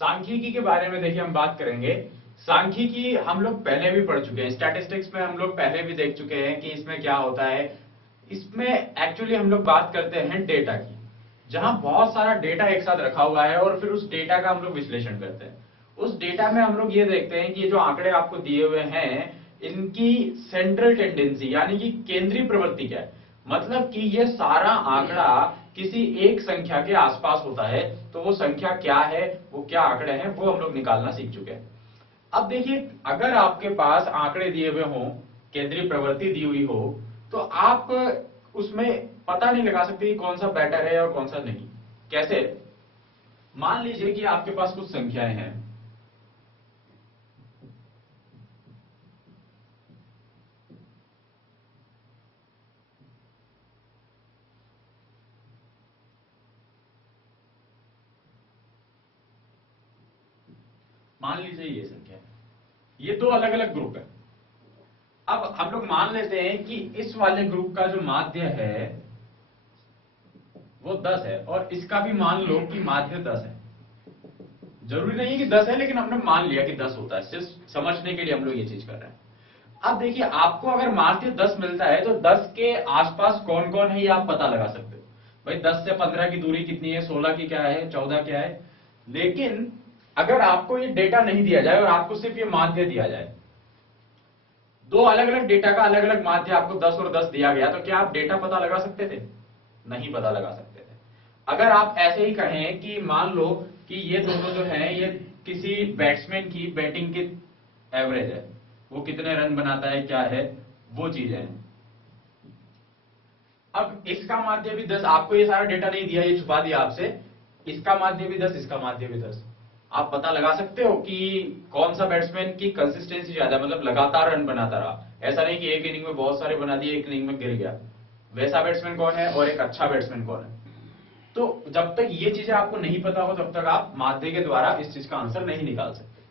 सांख्यिकी के बारे में देखिए हम बात करेंगे। सांख्यिकी हम लोग पहले भी पढ़ चुके हैं, स्टैटिस्टिक्स में हम लोग पहले भी देख चुके हैं कि इसमें क्या होता है। इसमें एक्चुअली हम लोग बात करते हैं डेटा की, जहां बहुत सारा डेटा एक साथ रखा हुआ है और फिर उस डेटा का हम लोग विश्लेषण करते हैं। उस डेटा में हम लोग ये देखते हैं कि ये जो आंकड़े आपको दिए हुए हैं, इनकी सेंट्रल टेंडेंसी यानी कि केंद्रीय प्रवृत्ति क्या है। मतलब कि ये सारा आंकड़ा किसी एक संख्या के आसपास होता है, तो वो संख्या क्या है, वो क्या आंकड़े हैं, वो हम लोग निकालना सीख चुके हैं। अब देखिए, अगर आपके पास आंकड़े दिए हुए हों, केंद्रीय प्रवृत्ति दी हुई हो, तो आप उसमें पता नहीं लगा सकते कि कौन सा बेटर है और कौन सा नहीं। कैसे? मान लीजिए कि आपके पास कुछ संख्याएं हैं, मान लीजिए ये संख्या है, ये दो अलग अलग ग्रुप है। अब हम लोग मान लेते हैं कि इस वाले ग्रुप का जो माध्य है वो 10 है और इसका भी मान लो कि माध्य 10 है। जरूरी नहीं है कि 10 है, लेकिन हमने मान लिया कि 10 होता है, सिर्फ समझने के लिए हम लोग ये चीज कर रहे हैं। अब देखिए, आपको अगर माध्य 10 मिलता है तो 10 के आसपास कौन कौन है ये आप पता लगा सकते हो। भाई 10 से 15 की दूरी कितनी है, 16 की क्या है, 14 क्या है। लेकिन अगर आपको ये डेटा नहीं दिया जाए और आपको सिर्फ ये माध्य दिया जाए, दो अलग अलग डेटा का अलग अलग माध्य आपको 10 और 10 दिया गया, तो क्या आप डेटा पता लगा सकते थे? नहीं पता लगा सकते थे। अगर आप ऐसे ही कहें कि मान लो कि ये दोनों जो है ये किसी बैट्समैन की बैटिंग की एवरेज है, वो कितने रन बनाता है, क्या है, वो चीजें हैं। अब इसका माध्य भी 10, आपको ये सारा डेटा नहीं दिया, ये छुपा दिया आपसे, इसका माध्य भी 10, इसका माध्य भी 10। आप पता लगा सकते हो कि कौन सा बैट्समैन की कंसिस्टेंसी ज्यादा है, मतलब लगातार रन बनाता रहा। ऐसा नहीं कि एक इनिंग में बहुत सारे बना दिए, एक इनिंग में गिर गया। वैसा बैट्समैन कौन है और एक अच्छा बैट्समैन कौन है। तो जब तक ये चीजें आपको नहीं पता हो, तब तक आप माध्य के द्वारा इस चीज का आंसर नहीं निकाल सकते।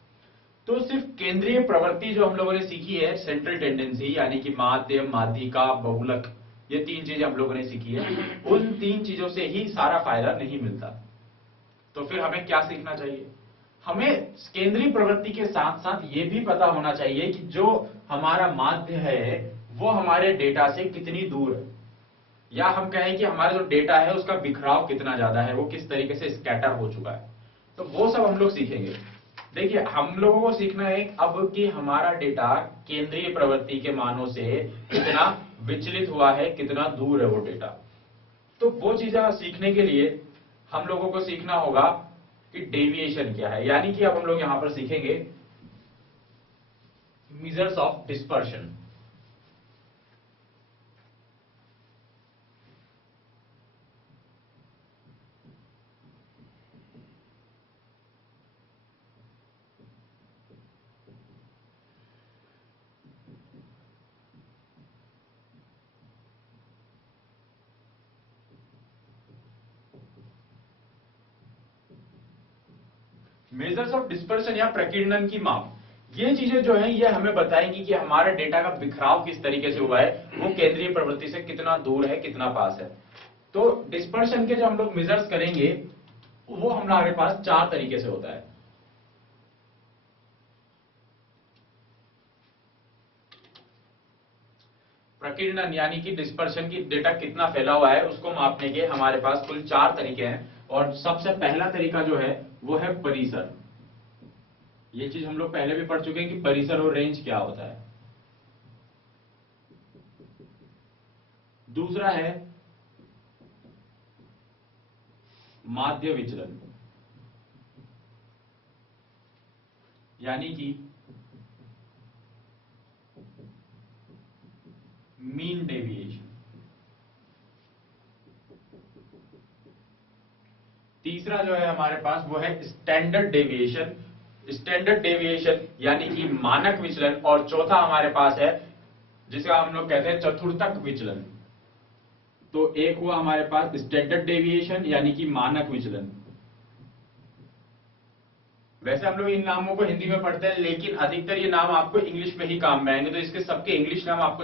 तो सिर्फ केंद्रीय प्रवृत्ति जो हम लोगों ने सीखी है, सेंट्रल टेंडेंसी, यानी कि माध्य, माध्यिका, बहुलक, ये तीन चीजें हम लोगों ने सीखी है। उन तीन चीजों से ही सारा फायदा नहीं मिलता। तो फिर हमें क्या सीखना चाहिए? हमें केंद्रीय प्रवृत्ति के साथ साथ ये भी पता होना चाहिए कि जो हमारा माध्य है वो हमारे डेटा से कितनी दूर है, या हम कहें कि हमारा जो डेटा है उसका बिखराव कितना ज्यादा है, वो किस तरीके से स्कैटर हो चुका है। तो वो सब हम लोग सीखेंगे। देखिए, हम लोगों को सीखना है अब कि हमारा डेटा केंद्रीय प्रवृत्ति के मानों से कितना विचलित हुआ है, कितना दूर है वो डेटा। तो वो चीजें सीखने के लिए हम लोगों को सीखना होगा कि डेविएशन क्या है, यानी कि अब हम लोग यहां पर सीखेंगे measures of dispersion. Measures of dispersion या प्रकीर्णन की माप, ये चीजें जो है ये हमें बताएंगी कि हमारे डेटा का बिखराव किस तरीके से हुआ है, वो केंद्रीय प्रवृत्ति से कितना दूर है, कितना पास है। तो डिस्पर्शन के जो हम लोग मेजर्स करेंगे वो हमारे पास चार तरीके से होता है। प्रकीर्णन यानी कि डिस्पर्शन की डेटा कितना फैला हुआ है उसको मापने के हमारे पास कुल चार तरीके हैं। और सबसे पहला तरीका जो है वो है परिसर। ये चीज हम लोग पहले भी पढ़ चुके हैं कि परिसर और रेंज क्या होता है। दूसरा है माध्य विचलन, यानी कि मीन डेविएशन। तीसरा जो है हमारे पास वो है स्टैंडर्ड डेविएशन, स्टैंडर्ड डेविएशन यानी कि मानक विचलन। और चौथा हमारे पास है जिसका हम लोग कहते हैं चतुर्थक विचलन। तो एक हुआ हमारे पास स्टैंडर्ड डेविएशन यानी कि मानक विचलन। वैसे हम लोग इन नामों को हिंदी में पढ़ते हैं, लेकिन अधिकतर ये नाम आपको इंग्लिश में ही काम में आएंगे, तो इसके सबके इंग्लिश नाम आपको